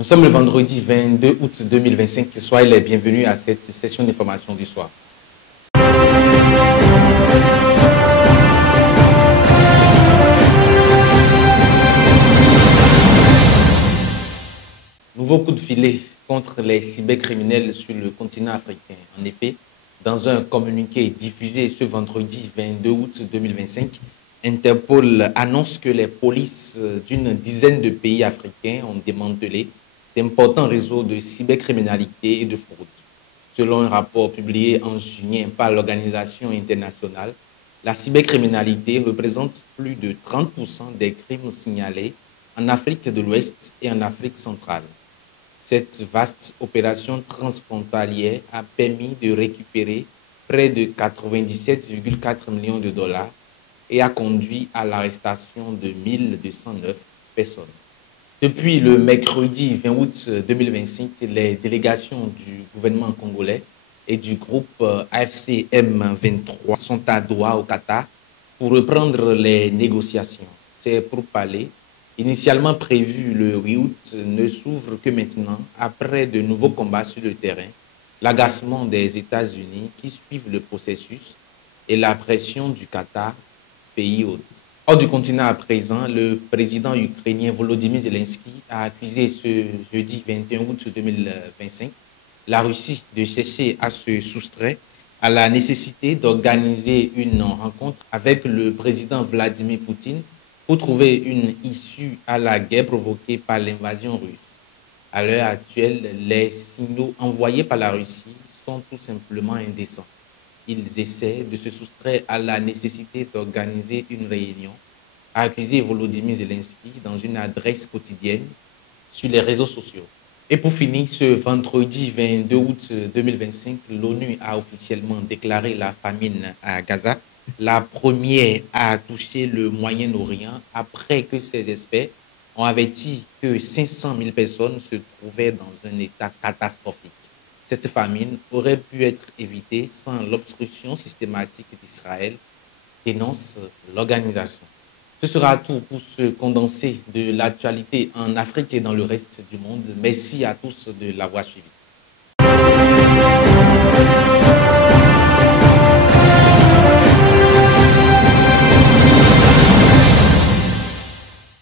Nous sommes le vendredi 22 août 2025. Soyez les bienvenus à cette session d'information du soir. Nouveau coup de filet contre les cybercriminels sur le continent africain. En effet, dans un communiqué diffusé ce vendredi 22 août 2025, Interpol annonce que les polices d'une dizaine de pays africains ont démantelé d'importants réseaux de cybercriminalité et de fraude. Selon un rapport publié en juin par l'Organisation internationale, la cybercriminalité représente plus de 30% des crimes signalés en Afrique de l'Ouest et en Afrique centrale. Cette vaste opération transfrontalière a permis de récupérer près de 97,4 millions de dollars et a conduit à l'arrestation de 1209 personnes. Depuis le mercredi 20 août 2025, les délégations du gouvernement congolais et du groupe AFC M23 sont à Doha, au Qatar, pour reprendre les négociations. Ces pourparlers, initialement prévus le 8 août, ne s'ouvrent que maintenant, après de nouveaux combats sur le terrain, l'agacement des États-Unis qui suivent le processus et la pression du Qatar, pays hôte. Hors du continent à présent, le président ukrainien Volodymyr Zelensky a accusé ce jeudi 21 août 2025 la Russie de chercher à se soustraire à la nécessité d'organiser une rencontre avec le président Vladimir Poutine pour trouver une issue à la guerre provoquée par l'invasion russe. À l'heure actuelle, les signaux envoyés par la Russie sont tout simplement indécents. Ils essaient de se soustraire à la nécessité d'organiser une réunion, a accusé Volodymyr Zelensky dans une adresse quotidienne sur les réseaux sociaux. Et pour finir, ce vendredi 22 août 2025, l'ONU a officiellement déclaré la famine à Gaza, la première à toucher le Moyen-Orient après que ses experts ont averti que 500 000 personnes se trouvaient dans un état catastrophique. Cette famine aurait pu être évitée sans l'obstruction systématique d'Israël, dénonce l'organisation. Ce sera tout pour ce condensé de l'actualité en Afrique et dans le reste du monde. Merci à tous de l'avoir suivi.